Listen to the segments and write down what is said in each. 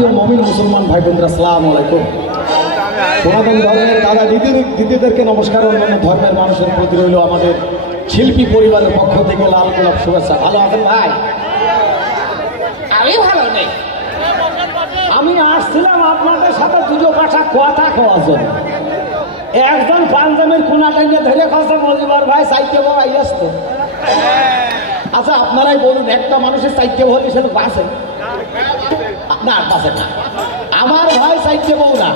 প্রাণপ্রিয় মুমিন মুসলমান ভাই বোনরা, আসসালামু আলাইকুম। সনাতন ধর্মের দাদা দিদিদেরকে নমস্কার। অন্যান্য ধর্মের মানুষের প্রতি রইল আমাদের শিল্পী পরিবারের পক্ষ থেকে লাল গোলাপ শুভেচ্ছা। ভালো আছেন ভাই? আমি ভালো নেই। আমি আসছিলাম আপনাদের সাথে দুটো পাশা কথা কওয়ার জন্য। একজন পাঞ্জাবের কোনাটা নিয়ে ধরে কথা মজিবার ভাই সাইকে বউ আই আসতো। আচ্ছা আপনারাই বলুন, একটা মানুষের সাইকে বউ হিসেবে বাসে না? বাসে না। আমার ভাই সাইকে বউ না,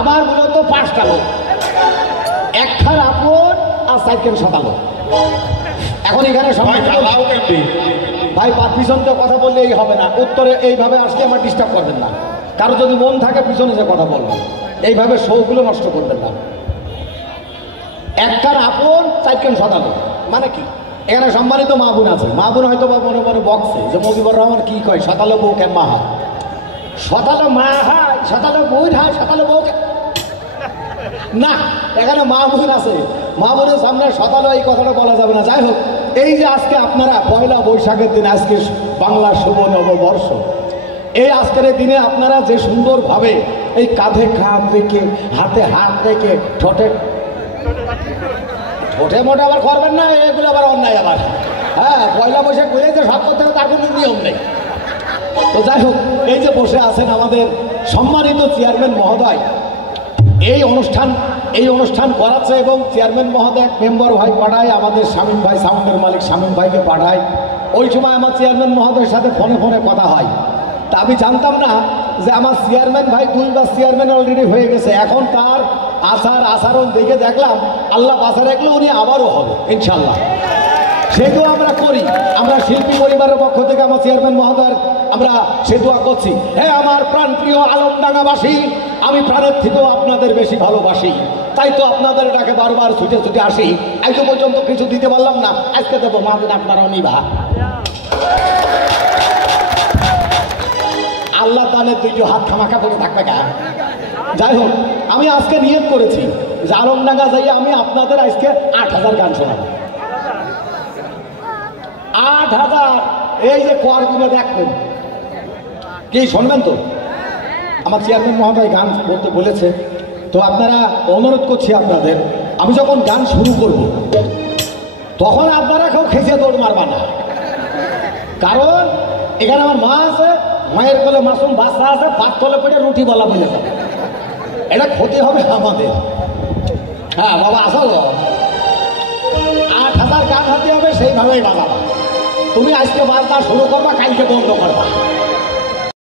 আমার মূলত 5টা লোক, একখান আপন আর সাইকেল শতালো। এখন এখানে ভাই পিছন থেকে কথা বললে এই হবে না, উত্তরে এইভাবে আসলে আমার ডিস্টার্ব করবেন না। কারো যদি মন থাকে পিছনে যে কথা বলবেন, এইভাবে শোগুলো নষ্ট করবেন না। একখান আপন সাইকেল শতালো মানে কি? এখানে সম্মানিত মা বোন আছে, মা বোন হয়তো বা মনে মনে বকছে যে মুজিবুর রহমান কি কয়, শতালো বউকে মা হয়, শতালো মা হয়, শতালো বউ হয়, শতালো বউকে না। এখানে মা বোন আছে, মা বোনের সামনে শতালো এই কথাটা বলা যাবে না। যাই হোক, এই যে আজকে আপনারা পয়লা বৈশাখের দিন, আজকে বাংলা শুভ নববর্ষ, এই আজকের দিনে আপনারা যে সুন্দরভাবে এই কাঁধে কাঁধ রেখে, হাতে হাত রেখে, ঠোঁটে মোটে আবার করবেন না, এগুলো আবার অন্যায় আবার। হ্যাঁ, পয়লা বৈশাখ বলে যে সব করতে হবে তার কোনো নিয়ম নেই। তো যাই হোক, এই যে বসে আছেন আমাদের সম্মানিত চেয়ারম্যান মহোদয়, এই অনুষ্ঠান করাচ্ছে এবং চেয়ারম্যান মহোদয় মেম্বার ভাই পাঠায়, আমাদের শামীম ভাই সাউন্ডের মালিক শামীম ভাইকে পাঠায়। ওই সময় আমার চেয়ারম্যান মহোদয়ের সাথে ফোনে কথা হয়। তা আমি জানতাম না যে আমার চেয়ারম্যান ভাই 2বার চেয়ারম্যান অলরেডি হয়ে গেছে। এখন তার আচরণ দেখে দেখলাম আল্লাহ বাঁচা রাখলে উনি আবারও হবে ইনশাল্লাহ। সেই দোয়া আমরা করি, আমরা শিল্পী পরিবারের পক্ষ থেকে আমার চেয়ারম্যান মহোদয়ের আমরা সে দোয়া করছি। হ্যাঁ, আমার প্রাণপ্রিয় আলমডাঙ্গাবাসী, আমি প্রাণের থেকেও আপনাদের বেশি ভালোবাসি, তাই তো আপনাদের ডাকে বারবার ছুটে আসি। আজ পর্যন্ত কিছু দিতে পারলাম না, আজকে দেবো। মা বোন আপনারাও নিবা, আল্লাহ দানের 2 হাত খামাখা পড়ে থাকবে গা। যাই হোক, আমি আজকে নিয়ত করেছি যে আলমডাঙ্গা যাইয়ে আমি আপনাদের আজকে 8000 গান শোনাবো। 8000 এই যে কোয়ারগুলো দেখবেন, কি শুনবেন তো? আমার চেয়ারম্যান মহোদয় গান করতে বলেছে, তো আপনারা অনুরোধ করছি আপনাদের, আমি যখন গান শুরু করব তখন আপনারা কেউ খেঁচে দৌড় মারবা না, কারণ এখানে আমার মা আছে, মায়ের কোলে মাসুম বাচ্চা আছে, পাত তলে পেটে রুটি বলা বলে যাবে, এটা ক্ষতি হবে আমাদের। হ্যাঁ বাবা, আসল 8000 গান হাতে হবে, সেইভাবেই বাজাবা। তুমি আজকে বাজনা শুরু করবা, কালকে বন্ধ করবা।